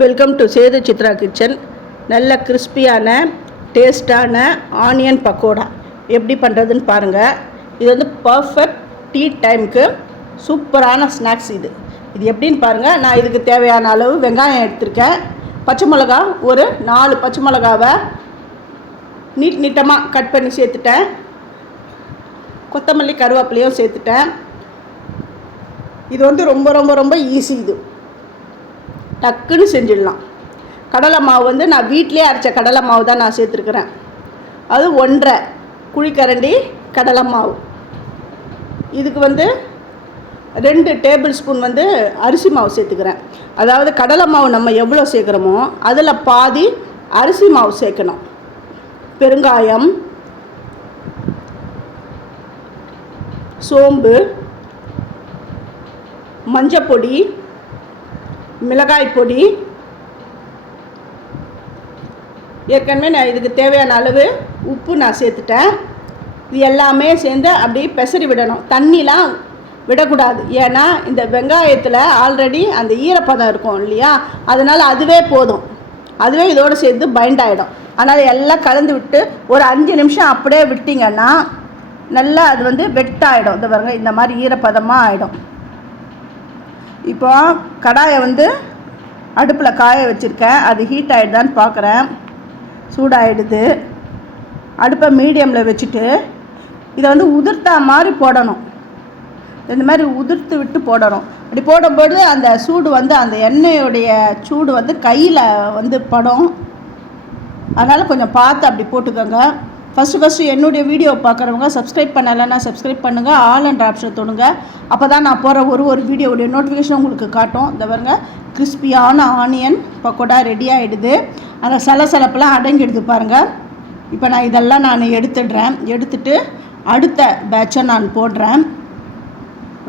Welcome to Sethu Chitra kitchen. நல்ல கிறிஸ்பியான டேஸ்டான ஆனியன் பக்கோடா எப்படி பண்ணுறதுன்னு பாருங்கள். இது வந்து பர்ஃபெக்ட் டீ டைமுக்கு சூப்பரான ஸ்நாக்ஸ். இது எப்படின்னு பாருங்கள். நான் இதுக்கு தேவையான அளவு வெங்காயம் எடுத்திருக்கேன். பச்சை மிளகா ஒரு 4 பச்சை மிளகாவை நீட்டமாக கட் பண்ணி சேர்த்துட்டேன். கொத்தமல்லி கருவேப்பிலையும் சேர்த்துட்டேன். இது வந்து ரொம்ப ரொம்ப ரொம்ப ஈஸி. இது டக்குன்னு செஞ்சிடலாம். கடலை மாவு வந்து நான் வீட்டிலே அரைச்ச கடலை மாவு தான் நான் சேர்த்துருக்குறேன். அது 1.5 குழிக்கரண்டி கடலை மாவு. இதுக்கு வந்து 2 டேபிள் ஸ்பூன் வந்து அரிசி மாவு சேர்த்துக்கிறேன். அதாவது கடலை மாவு நம்ம எவ்வளோ சேர்க்குறோமோ அதில் பாதி அரிசி மாவு சேர்க்கணும். பெருங்காயம், சோம்பு, மஞ்சப்பொடி, மிளகாய் பொடி, ஏற்கனவே நான் இதுக்கு தேவையான அளவு உப்பு நான் சேர்த்துட்டேன். இது எல்லாமே சேர்ந்து அப்படியே பெசரி விடணும். தண்ணிலாம் விடக்கூடாது. ஏன்னா இந்த வெங்காயத்தில் ஆல்ரெடி அந்த ஈரப்பதம் இருக்கும் இல்லையா, அதனால் அதுவே போதும். அதுவே இதோடு சேர்ந்து பைண்ட் ஆகிடும். அதனால் எல்லாம் கலந்து விட்டு ஒரு 5 நிமிஷம் அப்படியே விட்டிங்கன்னா நல்லா அது வந்து வெட்டாகிடும். இந்த பாருங்க, இந்த மாதிரி ஈரப்பதமாக ஆகிடும். இப்போ கடாயை வந்து அடுப்பில் காய வச்சுருக்கேன். அது ஹீட் ஆகிடுதான்னு பார்க்குறேன். சூடாகிடுது. அடுப்பை மீடியமில் வச்சுட்டு இதை வந்து உதிர்த்தா மாதிரி போடணும். இந்த மாதிரி உதிர்த்து விட்டு போடணும். அப்படி போடும்போது அந்த சூடு வந்து அந்த எண்ணெயுடைய சூடு வந்து கையில் வந்து படும். அதனால் கொஞ்சம் பார்த்து அப்படி போட்டுக்கோங்க. ஃபஸ்ட்டு என்னுடைய வீடியோ பார்க்குறவங்க சப்ஸ்கிரைப் பண்ணலைன்னா சப்ஸ்கிரைப் பண்ணுங்கள். ஆல் என்ற ஆப்ஷன் தொடுங்க. அப்போ தான் நான் போகிற ஒரு வீடியோவுடைய நோட்டிஃபிகேஷன் உங்களுக்கு காட்டும். இந்த பாருங்க, கிறிஸ்பியான ஆனியன் பக்கோடா ரெடி ஆகிடுது. அந்த சலசலப்பெல்லாம் அடங்கிடுது பாருங்கள். இப்போ நான் இதெல்லாம் எடுத்துட்டு அடுத்த பேட்சை நான் போடுறேன்.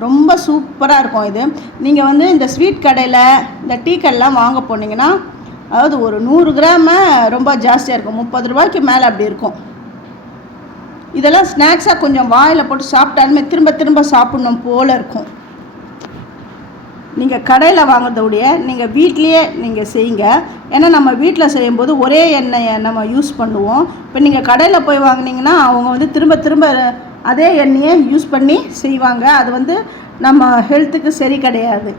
ரொம்ப சூப்பராக இருக்கும் இது. நீங்கள் வந்து இந்த ஸ்வீட் கடையில் இந்த டீ கடைலாம் வாங்க போனீங்கன்னா, அதாவது ஒரு 100 கிராமு ரொம்ப ஜாஸ்தியாக இருக்கும். 30 ரூபாய்க்கு மேலே அப்படி இருக்கும். இதெல்லாம் ஸ்நாக்ஸாக கொஞ்சம் வாயில் போட்டு சாப்பிட்டாலுமே திரும்ப திரும்ப சாப்பிட்ணும் போல் இருக்கும். நீங்கள் கடையில் வாங்குறதோடைய நீங்கள் வீட்லேயே நீங்கள் செய்யுங்க. ஏன்னா நம்ம வீட்டில் செய்யும்போது ஒரே எண்ணெயை நம்ம யூஸ் பண்ணுவோம். இப்போ நீங்கள் கடையில் போய் வாங்கினீங்கன்னா அவங்க வந்து திரும்ப திரும்ப அதே எண்ணெயை யூஸ் பண்ணி செய்வாங்க. அது வந்து நம்ம ஹெல்த்துக்கு சரி கிடையாது.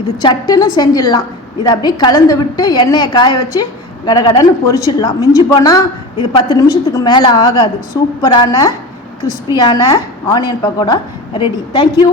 இது சட்டுன்னு செஞ்சிடலாம். இதை அப்படியே கலந்து விட்டு எண்ணெயை காய வச்சு கடகடன்னு பொரிச்சிடலாம். மிஞ்சி போனால் இது 10 நிமிஷத்துக்கு மேலே ஆகாது. சூப்பரான கிறிஸ்பியான ஆனியன் பக்கோடா ரெடி. தேங்க்யூ.